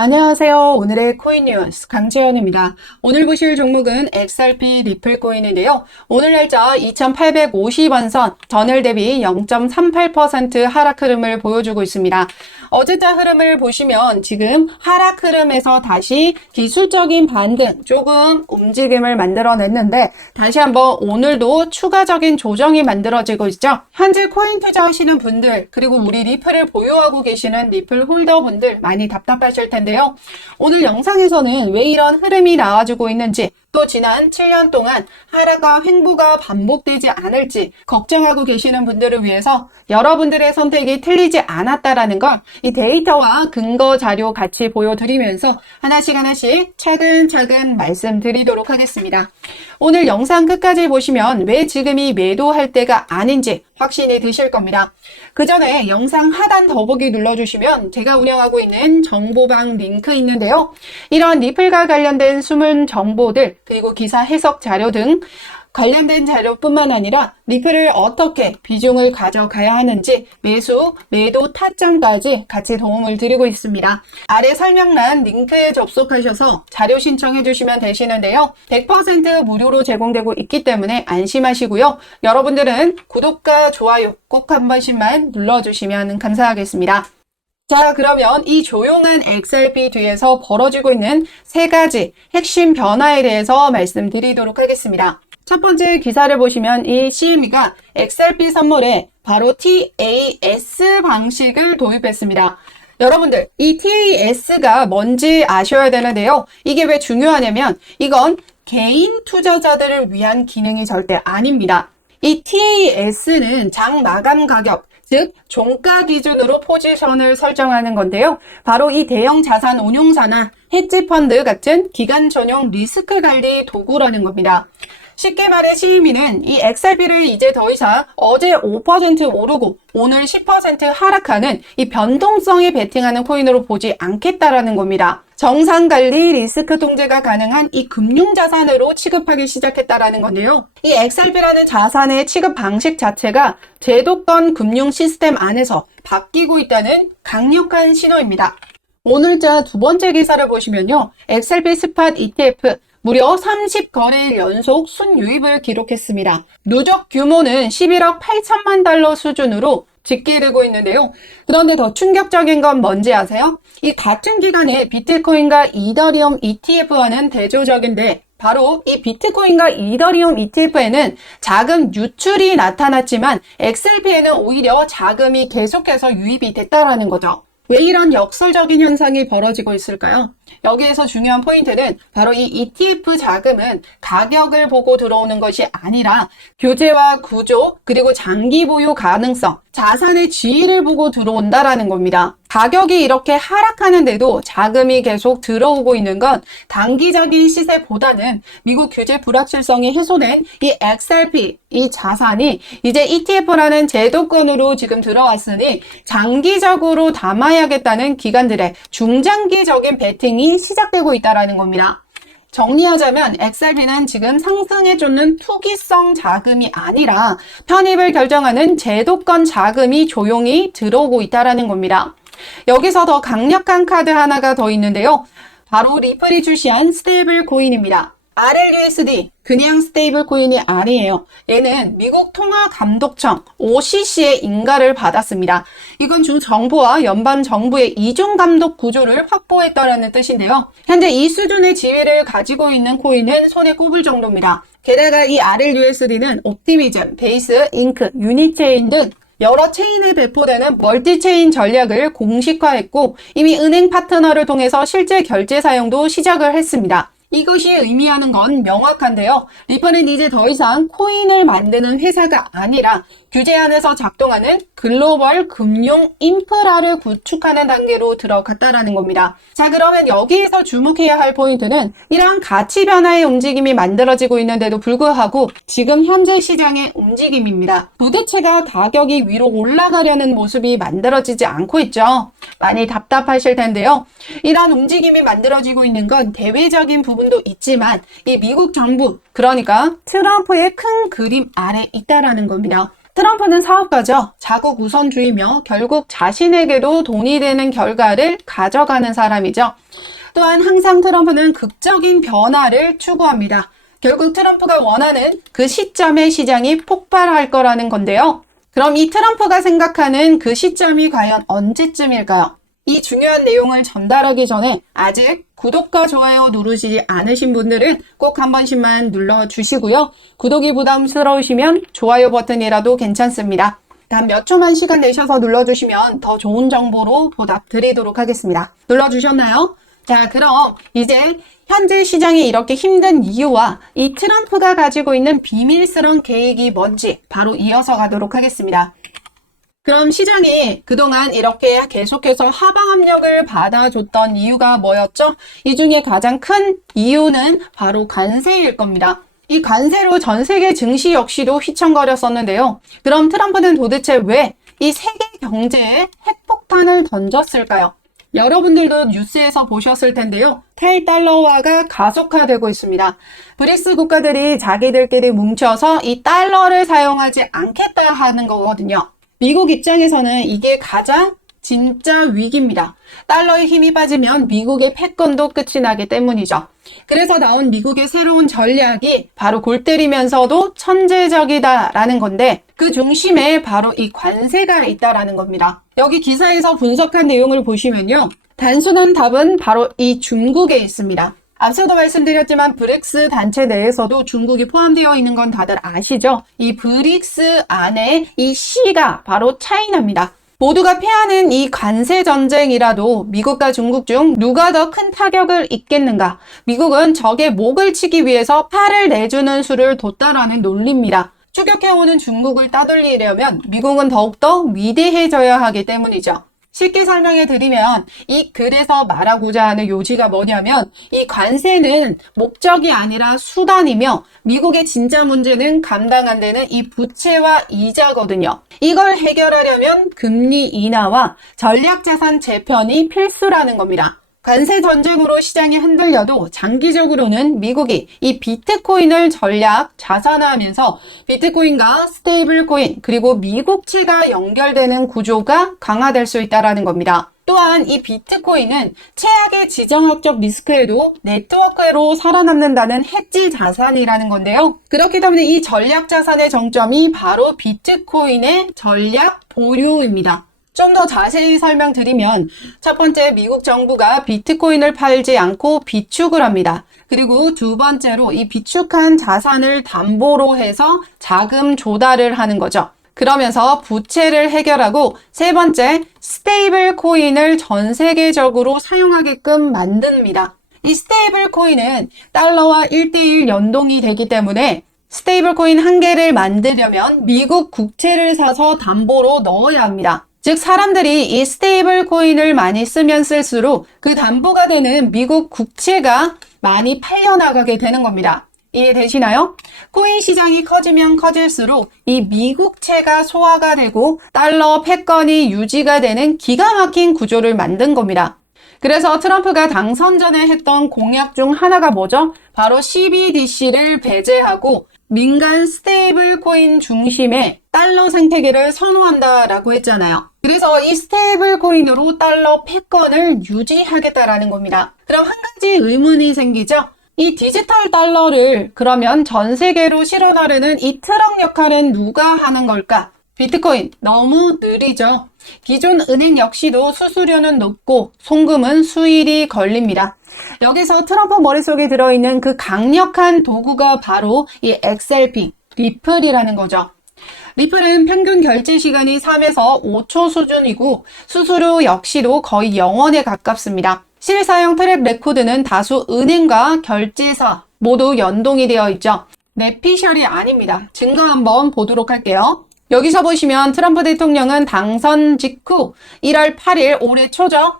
안녕하세요. 오늘의 코인 뉴스 강채연입니다. 오늘 보실 종목은 XRP 리플 코인인데요. 오늘 날짜 2850원 선 전일 대비 0.38% 하락 흐름을 보여주고 있습니다. 어제자 흐름을 보시면 지금 하락 흐름에서 다시 기술적인 반등, 조금 움직임을 만들어냈는데 다시 한번 오늘도 추가적인 조정이 만들어지고 있죠. 현재 코인 투자하시는 분들 그리고 우리 리플을 보유하고 계시는 리플 홀더분들 많이 답답하실 텐데요. 오늘 영상에서는 왜 이런 흐름이 나와주고 있는지 또 지난 7년 동안 하락과 횡보가 반복되지 않을지 걱정하고 계시는 분들을 위해서 여러분들의 선택이 틀리지 않았다라는 걸 이 데이터와 근거 자료 같이 보여드리면서 하나씩 차근차근 말씀드리도록 하겠습니다. 오늘 영상 끝까지 보시면 왜 지금이 매도할 때가 아닌지 확신이 드실 겁니다. 그 전에 영상 하단 더보기 눌러주시면 제가 운영하고 있는 정보방 링크 있는데요. 이런 리플과 관련된 숨은 정보들 그리고 기사 해석 자료 등 관련된 자료뿐만 아니라 리플을 어떻게 비중을 가져가야 하는지 매수, 매도 타점까지 같이 도움을 드리고 있습니다. 아래 설명란 링크에 접속하셔서 자료 신청해 주시면 되시는데요. 100% 무료로 제공되고 있기 때문에 안심하시고요. 여러분들은 구독과 좋아요 꼭 한 번씩만 눌러주시면 감사하겠습니다. 자, 그러면 이 조용한 XRP 뒤에서 벌어지고 있는 세 가지 핵심 변화에 대해서 말씀드리도록 하겠습니다. 첫 번째 기사를 보시면 이 CME가 XRP 선물에 바로 TAS 방식을 도입했습니다. 여러분들, 이 TAS가 뭔지 아셔야 되는데요. 이게 왜 중요하냐면 이건 개인 투자자들을 위한 기능이 절대 아닙니다. 이 TAS는 장 마감 가격, 즉 종가 기준으로 포지션을 설정하는 건데요. 바로 이 대형 자산 운용사나 헤지펀드 같은 기관 전용 리스크 관리 도구라는 겁니다. 쉽게 말해 CME는 이 XRP를 이제 더 이상 어제 5% 오르고 오늘 10% 하락하는 이 변동성에 베팅하는 코인으로 보지 않겠다라는 겁니다. 정상관리 리스크 통제가 가능한 이 금융자산으로 취급하기 시작했다라는 건데요. 이 XRP라는 자산의 취급 방식 자체가 제도권 금융 시스템 안에서 바뀌고 있다는 강력한 신호입니다. 오늘자 두 번째 기사를 보시면요. XRP 스팟 ETF 무려 30거래일 연속 순유입을 기록했습니다. 누적 규모는 11억 8천만 달러 수준으로 집계되고 있는데요. 그런데 더 충격적인 건 뭔지 아세요? 이 같은 기간에 비트코인과 이더리움 ETF와는 대조적인데 바로 이 비트코인과 이더리움 ETF에는 자금 유출이 나타났지만 XRP에는 오히려 자금이 계속해서 유입이 됐다라는 거죠. 왜 이런 역설적인 현상이 벌어지고 있을까요? 여기에서 중요한 포인트는 바로 이 ETF 자금은 가격을 보고 들어오는 것이 아니라 교재와 구조 그리고 장기 보유 가능성, 자산의 지위를 보고 들어온다라는 겁니다. 가격이 이렇게 하락하는데도 자금이 계속 들어오고 있는 건 단기적인 시세보다는 미국 규제 불확실성이 해소된 이 XRP, 이 자산이 이제 ETF라는 제도권으로 지금 들어왔으니 장기적으로 담아야겠다는 기관들의 중장기적인 베팅이 시작되고 있다는 겁니다. 정리하자면 XRP는 지금 상승해주는 투기성 자금이 아니라 편입을 결정하는 제도권 자금이 조용히 들어오고 있다는 겁니다. 여기서 더 강력한 카드 하나가 더 있는데요. 바로 리플이 출시한 스테이블 코인입니다. RLUSD, 그냥 스테이블 코인이 아니에요. 얘는 미국 통화감독청 OCC의 인가를 받았습니다. 이건 주 정부와 연방 정부의 이중 감독 구조를 확보했다라는 뜻인데요. 현재 이 수준의 지위를 가지고 있는 코인은 손에 꼽을 정도입니다. 게다가 이 RLUSD는 옵티미즘, 베이스, 잉크, 유니체인 등 여러 체인에 배포되는 멀티체인 전략을 공식화했고 이미 은행 파트너를 통해서 실제 결제 사용도 시작을 했습니다. 이것이 의미하는 건 명확한데요. 리플은 이제 더 이상 코인을 만드는 회사가 아니라 규제 안에서 작동하는 글로벌 금융 인프라를 구축하는 단계로 들어갔다라는 겁니다. 자, 그러면 여기에서 주목해야 할 포인트는 이러한 가치 변화의 움직임이 만들어지고 있는데도 불구하고 지금 현재 시장의 움직임입니다. 도대체가 가격이 위로 올라가려는 모습이 만들어지지 않고 있죠. 많이 답답하실 텐데요. 이런 움직임이 만들어지고 있는 건 대외적인 부분도 있지만 이 미국 정부, 그러니까 트럼프의 큰 그림 아래 있다라는 겁니다. 트럼프는 사업가죠. 자국 우선주의며 결국 자신에게도 돈이 되는 결과를 가져가는 사람이죠. 또한 항상 트럼프는 극적인 변화를 추구합니다. 결국 트럼프가 원하는 그 시점에 시장이 폭발할 거라는 건데요. 그럼 이 트럼프가 생각하는 그 시점이 과연 언제쯤일까요? 이 중요한 내용을 전달하기 전에 아직 구독과 좋아요 누르시지 않으신 분들은 꼭 한 번씩만 눌러주시고요. 구독이 부담스러우시면 좋아요 버튼이라도 괜찮습니다. 단 몇 초만 시간 내셔서 눌러주시면 더 좋은 정보로 보답드리도록 하겠습니다. 눌러주셨나요? 자, 그럼 이제 현재 시장이 이렇게 힘든 이유와 이 트럼프가 가지고 있는 비밀스러운 계획이 뭔지 바로 이어서 가도록 하겠습니다. 그럼 시장이 그동안 이렇게 계속해서 하방 압력을 받아줬던 이유가 뭐였죠? 이 중에 가장 큰 이유는 바로 관세일 겁니다. 이 관세로 전 세계 증시 역시도 휘청거렸었는데요. 그럼 트럼프는 도대체 왜 이 세계 경제에 핵폭탄을 던졌을까요? 여러분들도 뉴스에서 보셨을 텐데요. 탈달러화가 가속화되고 있습니다. 브릭스 국가들이 자기들끼리 뭉쳐서 이 달러를 사용하지 않겠다 하는 거거든요. 미국 입장에서는 이게 가장 진짜 위기입니다. 달러의 힘이 빠지면 미국의 패권도 끝이 나기 때문이죠. 그래서 나온 미국의 새로운 전략이 바로 골 때리면서도 천재적이다라는 건데 그 중심에 바로 이 관세가 있다라는 겁니다. 여기 기사에서 분석한 내용을 보시면요. 단순한 답은 바로 이 중국에 있습니다. 앞서도 말씀드렸지만 브릭스 단체 내에서도 중국이 포함되어 있는 건 다들 아시죠? 이 브릭스 안에 이 C가 바로 차이나입니다. 모두가 패하는 이 관세 전쟁이라도 미국과 중국 중 누가 더 큰 타격을 입겠는가? 미국은 적의 목을 치기 위해서 팔을 내주는 수를 뒀다라는 논리입니다. 추격해오는 중국을 따돌리려면 미국은 더욱더 위대해져야 하기 때문이죠. 쉽게 설명해 드리면 이 글에서 말하고자 하는 요지가 뭐냐면 이 관세는 목적이 아니라 수단이며 미국의 진짜 문제는 감당 안 되는 이 부채와 이자거든요. 이걸 해결하려면 금리 인하와 전략자산 재편이 필수라는 겁니다. 관세 전쟁으로 시장이 흔들려도 장기적으로는 미국이 이 비트코인을 전략 자산화하면서 비트코인과 스테이블 코인 그리고 미국채가 연결되는 구조가 강화될 수 있다는 겁니다. 또한 이 비트코인은 최악의 지정학적 리스크에도 네트워크로 살아남는다는 해지 자산이라는 건데요. 그렇기 때문에 이 전략 자산의 정점이 바로 비트코인의 전략 보유입니다. 좀 더 자세히 설명드리면 첫 번째, 미국 정부가 비트코인을 팔지 않고 비축을 합니다. 그리고 두 번째로 이 비축한 자산을 담보로 해서 자금 조달을 하는 거죠. 그러면서 부채를 해결하고 세 번째, 스테이블 코인을 전 세계적으로 사용하게끔 만듭니다. 이 스테이블 코인은 달러와 1대1 연동이 되기 때문에 스테이블 코인 한 개를 만들려면 미국 국채를 사서 담보로 넣어야 합니다. 즉 사람들이 이 스테이블 코인을 많이 쓰면 쓸수록 그 담보가 되는 미국 국채가 많이 팔려나가게 되는 겁니다. 이해되시나요? 코인 시장이 커지면 커질수록 이 미국채가 소화가 되고 달러 패권이 유지가 되는 기가 막힌 구조를 만든 겁니다. 그래서 트럼프가 당선 전에 했던 공약 중 하나가 뭐죠? 바로 CBDC를 배제하고 민간 스테이블 코인 중심의 달러 생태계를 선호한다라고 했잖아요. 그래서 이 스테이블 코인으로 달러 패권을 유지하겠다라는 겁니다. 그럼 한 가지 의문이 생기죠? 이 디지털 달러를 그러면 전 세계로 실어나르는 이 트럭 역할은 누가 하는 걸까? 비트코인 너무 느리죠. 기존 은행 역시도 수수료는 높고 송금은 수일이 걸립니다. 여기서 트럼프 머릿속에 들어있는 그 강력한 도구가 바로 이 XRP, 리플이라는 거죠. 리플은 평균 결제 시간이 3에서 5초 수준이고 수수료 역시도 거의 0원에 가깝습니다. 실사용 트랙 레코드는 다수 은행과 결제사 모두 연동이 되어 있죠. 뇌피셜이 아닙니다. 증거 한번 보도록 할게요. 여기서 보시면 트럼프 대통령은 당선 직후 1월 8일 올해 초죠.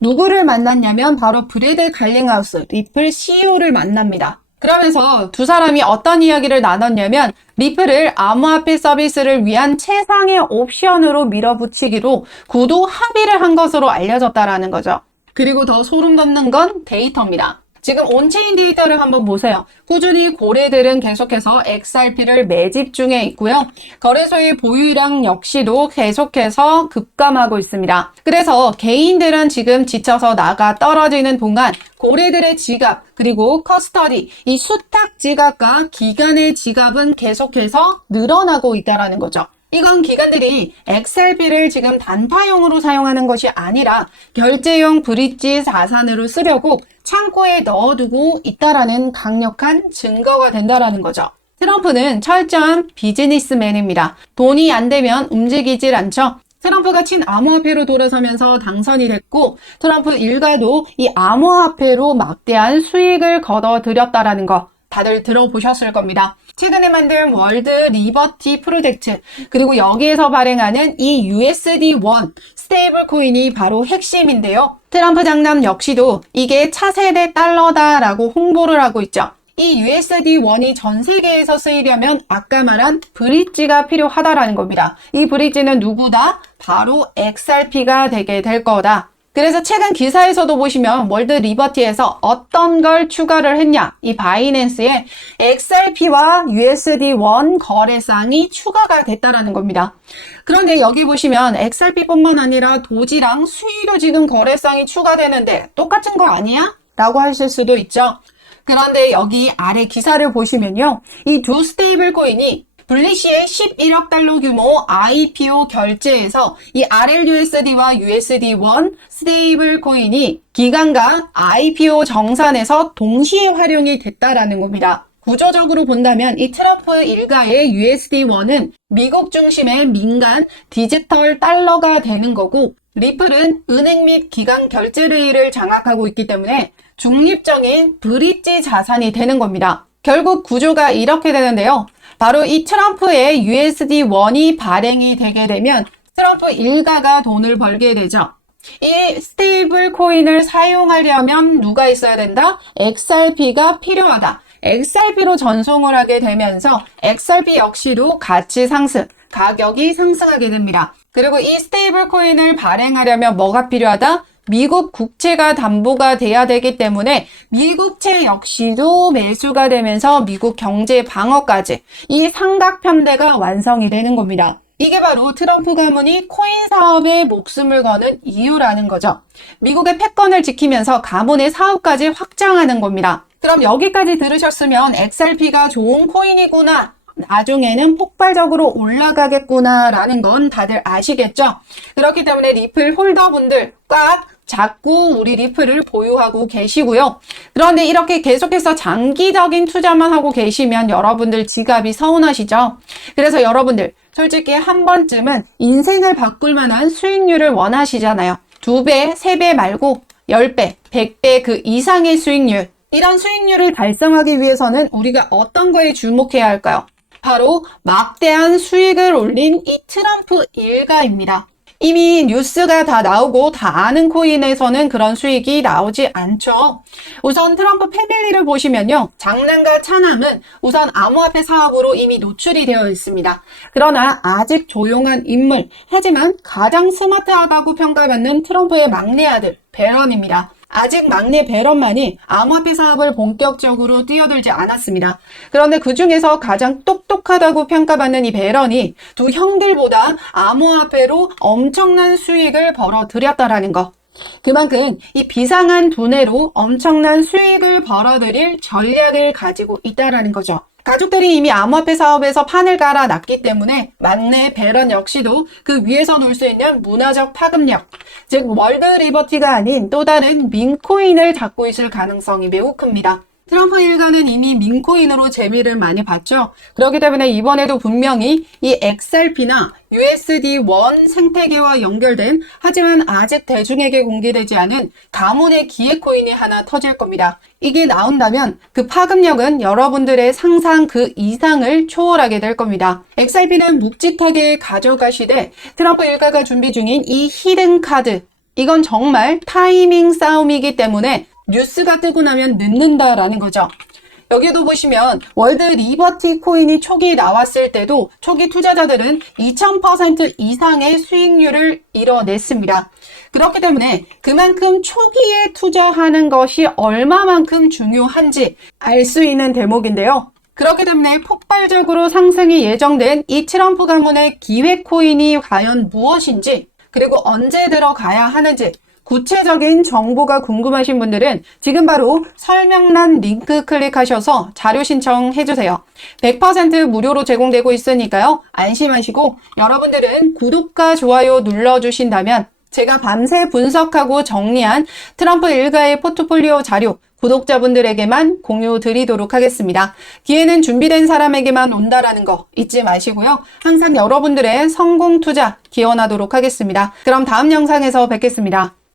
누구를 만났냐면 바로 브래드 갈링하우스 리플 CEO를 만납니다. 그러면서 두 사람이 어떤 이야기를 나눴냐면 리플을 암호화폐 서비스를 위한 최상의 옵션으로 밀어붙이기로 구도 합의를 한 것으로 알려졌다라는 거죠. 그리고 더 소름 돋는 건 데이터입니다. 지금 온체인 데이터를 한번 보세요. 꾸준히 고래들은 계속해서 XRP를 매집 중에 있고요. 거래소의 보유량 역시도 계속해서 급감하고 있습니다. 그래서 개인들은 지금 지쳐서 나가 떨어지는 동안 고래들의 지갑 그리고 커스터디, 이 수탁 지갑과 기관의 지갑은 계속해서 늘어나고 있다는 거죠. 이건 기관들이 XRP를 지금 단타용으로 사용하는 것이 아니라 결제용 브릿지 자산으로 쓰려고 창고에 넣어두고 있다라는 강력한 증거가 된다라는 거죠. 트럼프는 철저한 비즈니스맨입니다. 돈이 안 되면 움직이질 않죠. 트럼프가 친암호화폐로 돌아서면서 당선이 됐고 트럼프 일가도 이 암호화폐로 막대한 수익을 거둬들였다라는 거 다들 들어보셨을 겁니다. 최근에 만든 월드 리버티 프로젝트 그리고 여기에서 발행하는 이 USD1 스테이블 코인이 바로 핵심인데요. 트럼프 장남 역시도 이게 차세대 달러다라고 홍보를 하고 있죠. 이 USD1이 전 세계에서 쓰이려면 아까 말한 브릿지가 필요하다라는 겁니다. 이 브릿지는 누구다? 바로 XRP가 되게 될 거다. 그래서 최근 기사에서도 보시면 월드 리버티에서 어떤 걸 추가를 했냐? 이 바이낸스에 XRP와 USD1 거래상이 추가가 됐다라는 겁니다. 그런데 여기 보시면 XRP뿐만 아니라 도지랑 수이로 지금 거래상이 추가되는데 똑같은 거 아니야? 라고 하실 수도 있죠. 그런데 여기 아래 기사를 보시면요. 이 두 스테이블 코인이 블리시의 11억 달러 규모 IPO 결제에서 이 RLUSD와 USD1 스테이블 코인이 기관과 IPO 정산에서 동시에 활용이 됐다라는 겁니다. 구조적으로 본다면 이 트럼프 일가의 USD1은 미국 중심의 민간 디지털 달러가 되는 거고 리플은 은행 및 기관 결제 레일을 장악하고 있기 때문에 중립적인 브릿지 자산이 되는 겁니다. 결국 구조가 이렇게 되는데요. 바로 이 트럼프의 USD1이 발행이 되게 되면 트럼프 일가가 돈을 벌게 되죠. 이 스테이블 코인을 사용하려면 누가 있어야 된다? XRP가 필요하다. XRP로 전송을 하게 되면서 XRP 역시도 가치 상승, 가격이 상승하게 됩니다. 그리고 이 스테이블 코인을 발행하려면 뭐가 필요하다? 미국 국채가 담보가 돼야 되기 때문에 미국채 역시도 매수가 되면서 미국 경제 방어까지 이 삼각편대가 완성이 되는 겁니다. 이게 바로 트럼프 가문이 코인 사업에 목숨을 거는 이유라는 거죠. 미국의 패권을 지키면서 가문의 사업까지 확장하는 겁니다. 그럼 여기까지 들으셨으면 XRP가 좋은 코인이구나. 나중에는 폭발적으로 올라가겠구나 라는 건 다들 아시겠죠? 그렇기 때문에 리플 홀더분들 꽉 잡고 우리 리플을 보유하고 계시고요. 그런데 이렇게 계속해서 장기적인 투자만 하고 계시면 여러분들 지갑이 서운하시죠? 그래서 여러분들 솔직히 한 번쯤은 인생을 바꿀 만한 수익률을 원하시잖아요. 2배, 3배 말고 10배, 100배 그 이상의 수익률. 이런 수익률을 달성하기 위해서는 우리가 어떤 거에 주목해야 할까요? 바로 막대한 수익을 올린 이 트럼프 일가입니다. 이미 뉴스가 다 나오고 다 아는 코인에서는 그런 수익이 나오지 않죠. 우선 트럼프 패밀리를 보시면요. 장남과 차남은 우선 암호화폐 사업으로 이미 노출이 되어 있습니다. 그러나 아직 조용한 인물, 하지만 가장 스마트하다고 평가받는 트럼프의 막내 아들 배런입니다. 아직 막내 배런만이 암호화폐 사업을 본격적으로 뛰어들지 않았습니다. 그런데 그 중에서 가장 똑똑하다고 평가받는 이 배런이 두 형들보다 암호화폐로 엄청난 수익을 벌어들였다라는 거. 그만큼 이 비상한 두뇌로 엄청난 수익을 벌어들일 전략을 가지고 있다라는 거죠. 가족들이 이미 암호화폐 사업에서 판을 깔아놨기 때문에 막내 배런 역시도 그 위에서 놀 수 있는 문화적 파급력, 즉 월드 리버티가 아닌 또 다른 민코인을 잡고 있을 가능성이 매우 큽니다. 트럼프 일가는 이미 민코인으로 재미를 많이 봤죠. 그렇기 때문에 이번에도 분명히 이 XRP나 USD1 생태계와 연결된 하지만 아직 대중에게 공개되지 않은 가문의 기획코인이 하나 터질 겁니다. 이게 나온다면 그 파급력은 여러분들의 상상 그 이상을 초월하게 될 겁니다. XRP는 묵직하게 가져가시되 트럼프 일가가 준비 중인 이 히든 카드, 이건 정말 타이밍 싸움이기 때문에 뉴스가 뜨고 나면 늦는다라는 거죠. 여기도 보시면 월드 리버티 코인이 초기 나왔을 때도 초기 투자자들은 2000% 이상의 수익률을 이뤄냈습니다. 그렇기 때문에 그만큼 초기에 투자하는 것이 얼마만큼 중요한지 알 수 있는 대목인데요. 그렇기 때문에 폭발적으로 상승이 예정된 이 트럼프 가문의 기회 코인이 과연 무엇인지, 그리고 언제 들어가야 하는지 구체적인 정보가 궁금하신 분들은 지금 바로 설명란 링크 클릭하셔서 자료 신청해주세요. 100% 무료로 제공되고 있으니까요. 안심하시고 여러분들은 구독과 좋아요 눌러주신다면 제가 밤새 분석하고 정리한 트럼프 일가의 포트폴리오 자료 구독자분들에게만 공유 드리도록 하겠습니다. 기회는 준비된 사람에게만 온다라는 거 잊지 마시고요. 항상 여러분들의 성공 투자 기원하도록 하겠습니다. 그럼 다음 영상에서 뵙겠습니다.